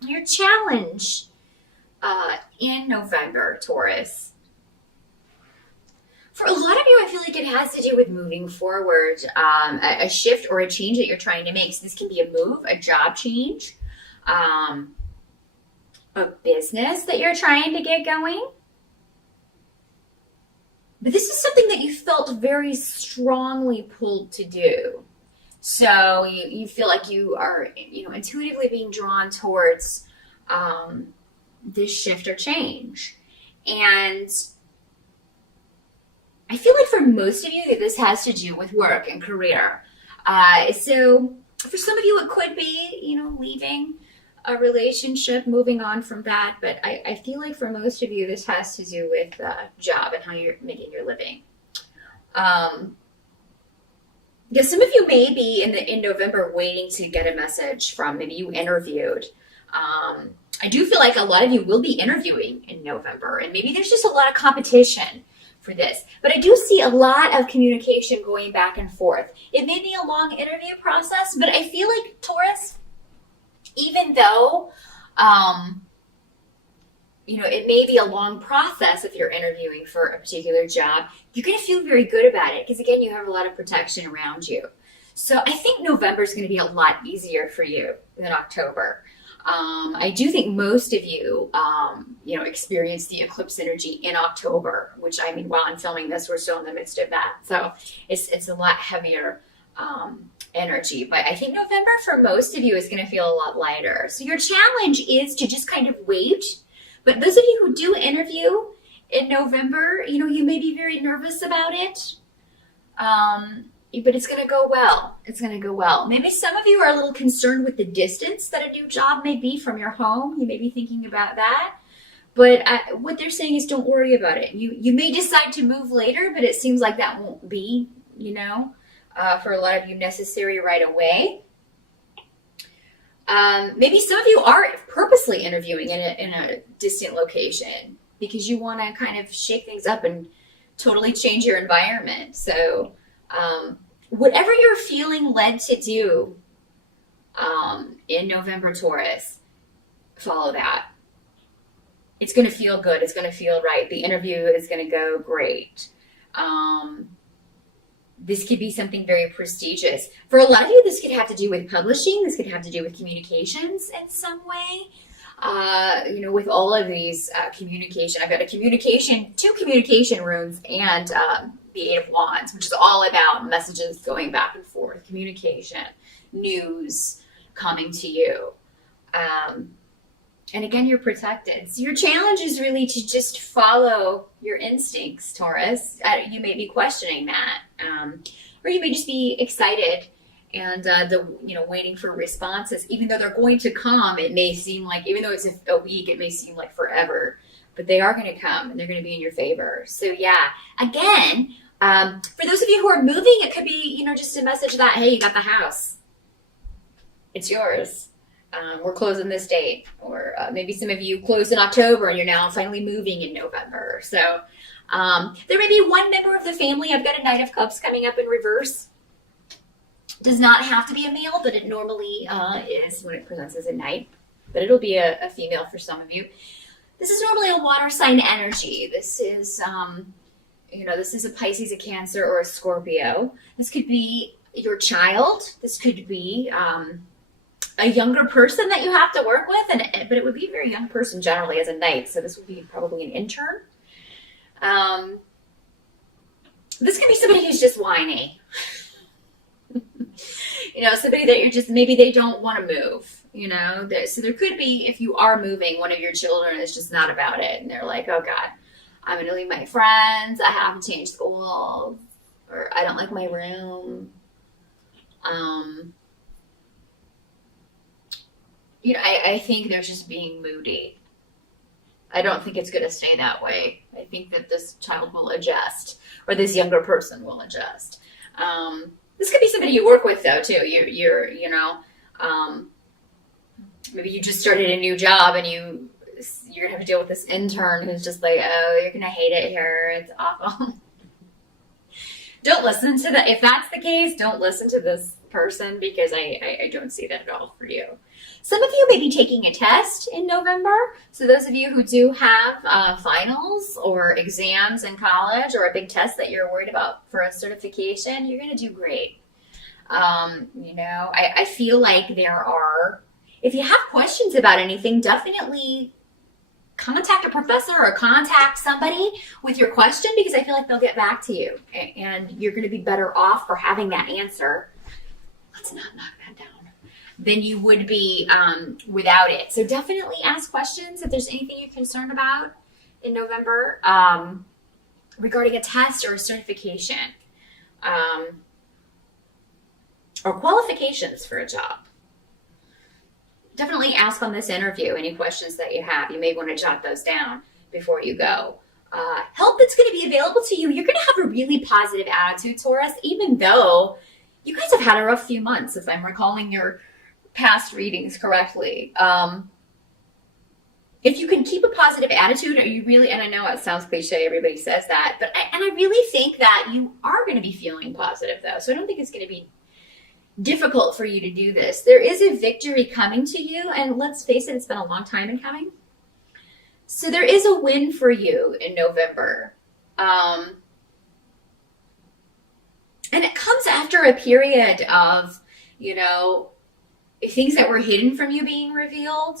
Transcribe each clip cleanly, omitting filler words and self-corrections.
Your challenge in November, Taurus. For a lot of you, I feel like it has to do with moving forward, a shift or a change that you're trying to make. So this can be a move, a job change, um, a business that you're trying to get going. But this is something that you felt very strongly pulled to do. So you feel like you are, intuitively being drawn towards this shift or change. And I feel like for most of you that this has to do with work and career. So for some of you, it could be, leaving a relationship, moving on from that. But I feel like for most of you, this has to do with job and how you're making your living. Because some of you may be in November waiting to get a message from maybe you interviewed. I do feel like a lot of you will be interviewing in November, and maybe there's just a lot of competition for this. But I do see a lot of communication going back and forth. It may be a long interview process, but I feel like Taurus, even though it may be a long process if you're interviewing for a particular job, you're going to feel very good about it because, again, you have a lot of protection around you. So I think November is going to be a lot easier for you than October. I do think most of you, experience the eclipse energy in October, which, while I'm filming this, we're still in the midst of that. So it's a lot heavier energy. But I think November for most of you is going to feel a lot lighter. So your challenge is to just kind of wait. But those of you who do interview in November, you may be very nervous about it. But it's going to go well. It's going to go well. Maybe some of you are a little concerned with the distance that a new job may be from your home. You may be thinking about that. But what they're saying is don't worry about it. You may decide to move later, but it seems like that won't be, for a lot of you necessary right away. Maybe some of you are purposely interviewing in a distant location because you want to kind of shake things up and totally change your environment. So whatever you're feeling led to do in November, Taurus, follow that. It's going to feel good. It's going to feel right. The interview is going to go great. This could be something very prestigious. For a lot of you, this could have to do with publishing. This could have to do with communications in some way. With all of these communication, I've got two communication runes and the Eight of Wands, which is all about messages going back and forth, communication, news coming to you. And again, you're protected. So your challenge is really to just follow your instincts, Taurus. You may be questioning that. Or you may just be excited and waiting for responses. Even though they're going to come, it may seem like, even though it's a week, it may seem like forever. But they are going to come and they're going to be in your favor. So yeah, again, for those of you who are moving, it could be, just a message that, hey, you got the house. It's yours. We're closing this date. Or maybe some of you closed in October and you're now finally moving in November. So there may be one member of the family. I've got a Knight of Cups coming up in reverse. Does not have to be a male, but it normally is when it presents as a knight. But it'll be a female for some of you. This is normally a water sign energy. This is, this is a Pisces, a Cancer, or a Scorpio. This could be your child. This could be a younger person that you have to work with, but it would be a very young person generally as a knight. So this would be probably an intern. This could be somebody who's just whiny. Somebody that maybe they don't want to move, So there could be, if you are moving, one of your children is just not about it. And they're like, oh God, I'm going to leave my friends. I have to change schools. Or I don't like my room. I think they're just being moody. I don't think it's going to stay that way. I think that this child will adjust, or this younger person will adjust. This could be somebody you work with, though, too. Maybe you just started a new job and you're going to have to deal with this intern who's just like, oh, you're going to hate it here. It's awful. Don't listen to that. If that's the case, don't listen to this person because I don't see that at all for you. Some of you may be taking a test in November. So those of you who do have finals or exams in college or a big test that you're worried about for a certification, you're going to do great. I feel like if you have questions about anything, definitely contact a professor or contact somebody with your question, because I feel like they'll get back to you and you're going to be better off for having that answer. Let's not knock that down. Than you would be without it. So definitely ask questions if there's anything you're concerned about in November regarding a test or a certification or qualifications for a job. Definitely ask on this interview any questions that you have. You may want to jot those down before you go. Help that's going to be available to you. You're going to have a really positive attitude, Taurus, even though you guys have had a rough few months, if I'm recalling your past readings correctly. If you can keep a positive attitude, and I know it sounds cliche, everybody says that, but I really think that you are going to be feeling positive though. So I don't think it's going to be difficult for you to do this. There is a victory coming to you, and let's face it, it's been a long time in coming. So there is a win for you in November. And it comes after a period of, things that were hidden from you being revealed,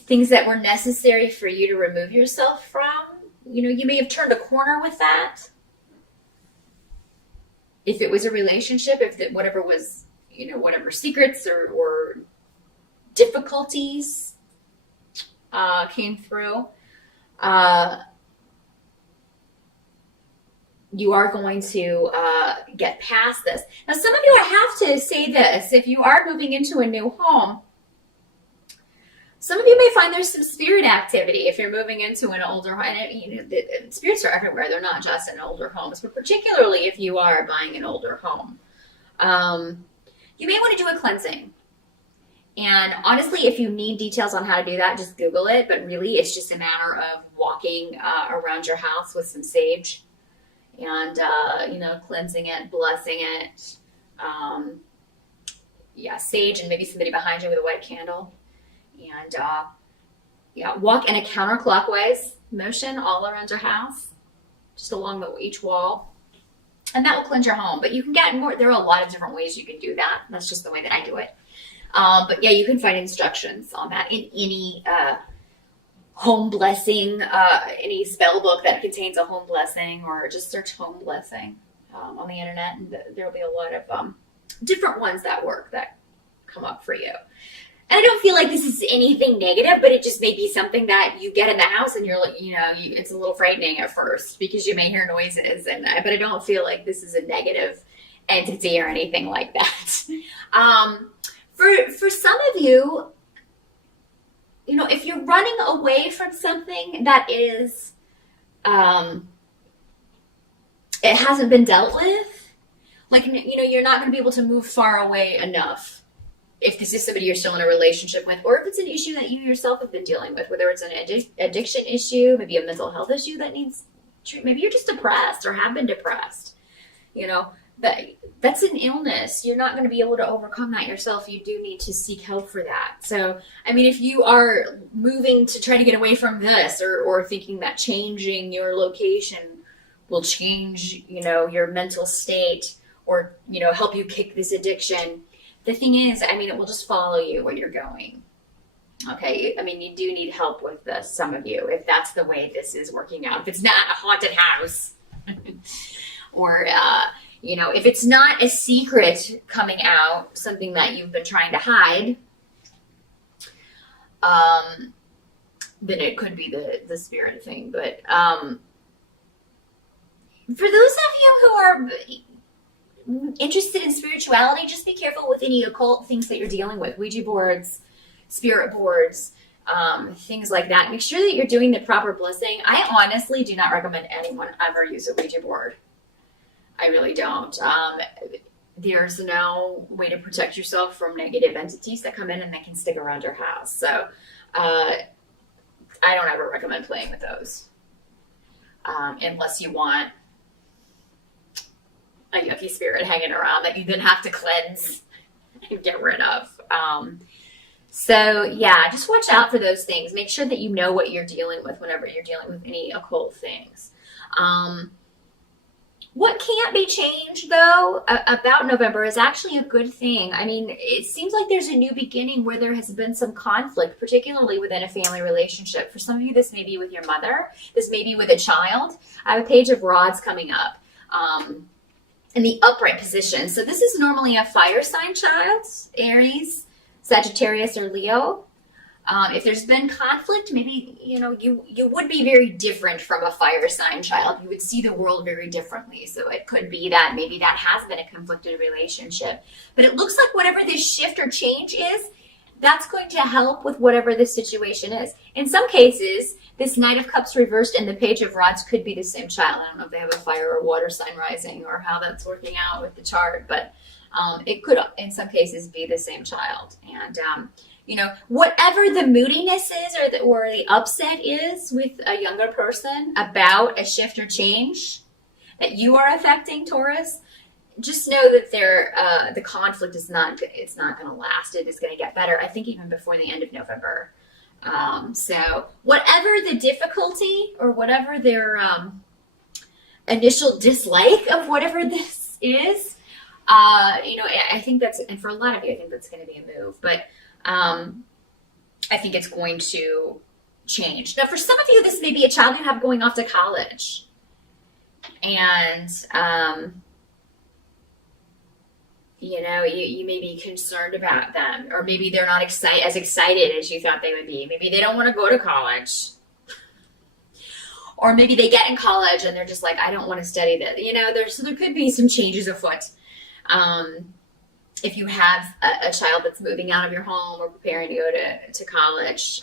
things that were necessary for you to remove yourself from. You may have turned a corner with that. If it was a relationship, whatever was, whatever secrets or difficulties came through, you are going to get past this. Now, some of you, I have to say this, if you are moving into a new home, some of you may find there's some spirit activity if you're moving into an older home. The spirits are everywhere. They're not just in older homes, but particularly if you are buying an older home. You may want to do a cleansing. And honestly, if you need details on how to do that, just Google it. But really, it's just a matter of walking around your house with some sage and, cleansing it, blessing it. Sage and maybe somebody behind you with a white candle. And walk in a counterclockwise motion all around your house, just along each wall. And that will cleanse your home. But you can get more. There are a lot of different ways you can do that. That's just the way that I do it. But yeah, you can find instructions on that in any home blessing, any spell book that contains a home blessing, or just search home blessing on the internet. And there will be a lot of different ones that work that come up for you. And I don't feel like this is anything negative, but it just may be something that you get in the house and you're like, it's a little frightening at first because you may hear noises. But I don't feel like this is a negative entity or anything like that. For some of you, if you're running away from something that is, it hasn't been dealt with, like, you're not going to be able to move far away enough. If this is somebody you're still in a relationship with, or if it's an issue that you yourself have been dealing with, whether it's an addiction issue, maybe a mental health issue that needs treatment, maybe you're just depressed or have been depressed, that's an illness. You're not going to be able to overcome that yourself. You do need to seek help for that. So, if you are moving to try to get away from this or thinking that changing your location will change, your mental state or, help you kick this addiction, the thing is, it will just follow you where you're going. Okay? You do need help with this, some of you, if that's the way this is working out. If it's not a haunted house or, if it's not a secret coming out, something that you've been trying to hide, then it could be the spirit thing. But for those of you who are interested in spirituality, just be careful with any occult things that you're dealing with. Ouija boards, spirit boards, things like that. Make sure that you're doing the proper blessing. I honestly do not recommend anyone ever use a Ouija board. I really don't. There's no way to protect yourself from negative entities that come in and that can stick around your house. So I don't ever recommend playing with those unless you want a yucky spirit hanging around that you then have to cleanse and get rid of. So yeah, just watch out for those things. Make sure that you know what you're dealing with whenever you're dealing with any occult things. What can't be changed, though, about November is actually a good thing. I mean, it seems like there's a new beginning where there has been some conflict, particularly within a family relationship. For some of you, this may be with your mother. This may be with a child. I have a Page of Rods coming up in the upright position. So this is normally a fire sign child, Aries, Sagittarius, or Leo. If there's been conflict, maybe, you would be very different from a fire sign child. You would see the world very differently. So it could be that maybe that has been a conflicted relationship. But it looks like whatever this shift or change is, that's going to help with whatever the situation is. In some cases, this Knight of Cups reversed and the Page of Rods could be the same child. I don't know if they have a fire or water sign rising or how that's working out with the chart, but it could, in some cases, be the same child. And, whatever the moodiness is or the upset is with a younger person about a shift or change that you are affecting, Taurus, just know that the conflict is not going to last. It is going to get better, I think, even before the end of November. So whatever the difficulty or whatever their initial dislike of whatever this is, I think that's, and for a lot of you, I think that's going to be a move. But I think it's going to change. Now, for some of you, this may be a child you have going off to college. And, you may be concerned about them. Or maybe they're not as excited as you thought they would be. Maybe they don't want to go to college. Or maybe they get in college and they're just like, I don't want to study this. So there could be some changes afoot. If you have a child that's moving out of your home or preparing to go to college,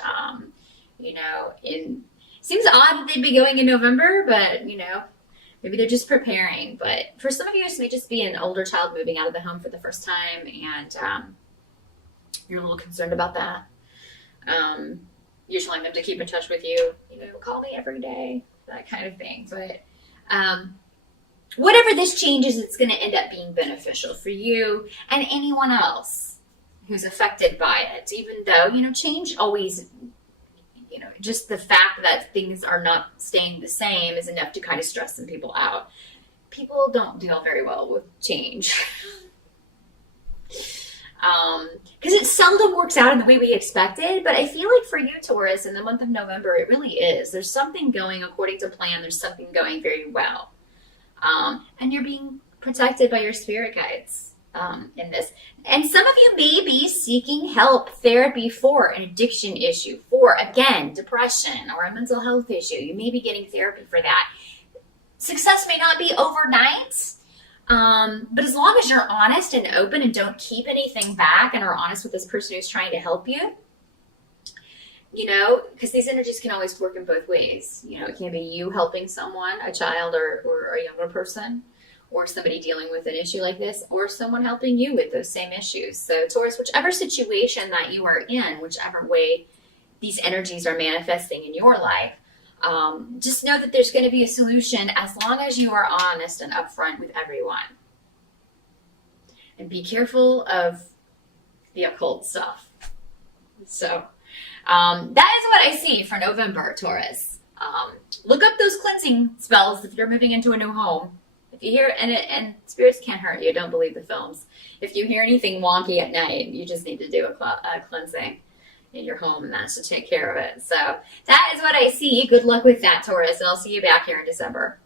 it seems odd that they'd be going in November, but, maybe they're just preparing. But for some of you, this may just be an older child moving out of the home for the first time, and you're a little concerned about that. You're telling them to keep in touch with you, call me every day, that kind of thing. But whatever this changes, it's going to end up being beneficial for you and anyone else who's affected by it. Even though, change always, just the fact that things are not staying the same is enough to kind of stress some people out. People don't deal very well with change. Because it seldom works out in the way we expected. But I feel like for you, Taurus, in the month of November, it really is. There's something going according to plan. There's something going very well. And you're being protected by your spirit guides in this. And some of you may be seeking help, therapy for an addiction issue, for, again, depression or a mental health issue. You may be getting therapy for that. Success may not be overnight, but as long as you're honest and open and don't keep anything back and are honest with this person who's trying to help you, because these energies can always work in both ways. It can be you helping someone, a child or a younger person, or somebody dealing with an issue like this, or someone helping you with those same issues. So Taurus, whichever situation that you are in, whichever way these energies are manifesting in your life, just know that there's going to be a solution as long as you are honest and upfront with everyone. And be careful of the occult stuff. So that is what I see for November, Taurus. Look up those cleansing spells if you're moving into a new home. If you hear, and spirits can't hurt you, don't believe the films. If you hear anything wonky at night, you just need to do a cleansing in your home, and that's to take care of it. So that is what I see. Good luck with that, Taurus, and I'll see you back here in December.